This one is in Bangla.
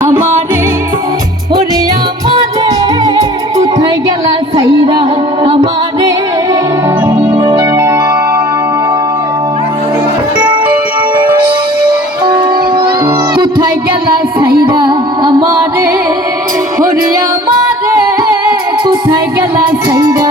আমারে, ওরে আমারে, কোথায় গেলা সাইরা আমারে? কোথায় গেলা সাইরা আমারে, ওরে আমারে, কোথায় গেলা সাইরা